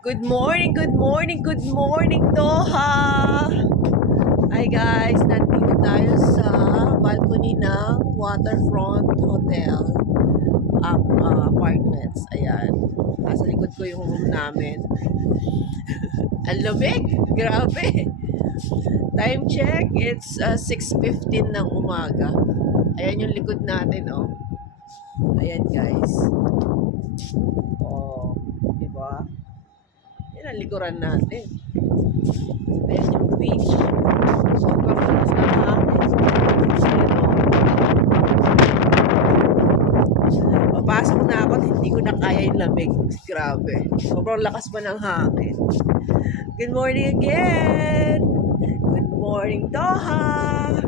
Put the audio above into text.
Good morning, good morning, good morning, Doha! Hi guys, nandito tayo sa balcony ng Waterfront Hotel Apartments. Ayan, nasa likod ko yung room namin. Ang lamig! Grabe! Time check, it's 6:15 ng umaga. Ayan yung likod natin, oh. Ayan guys. Oh, diba? Yan ang likuran natin. Ayan yung beach. Sobrang lakas ng hangin. Papasok na ako at hindi ko na kaya yung lamig. Grabe. Sobrang lakas pa ng hangin. Good morning again! Good morning, Doha!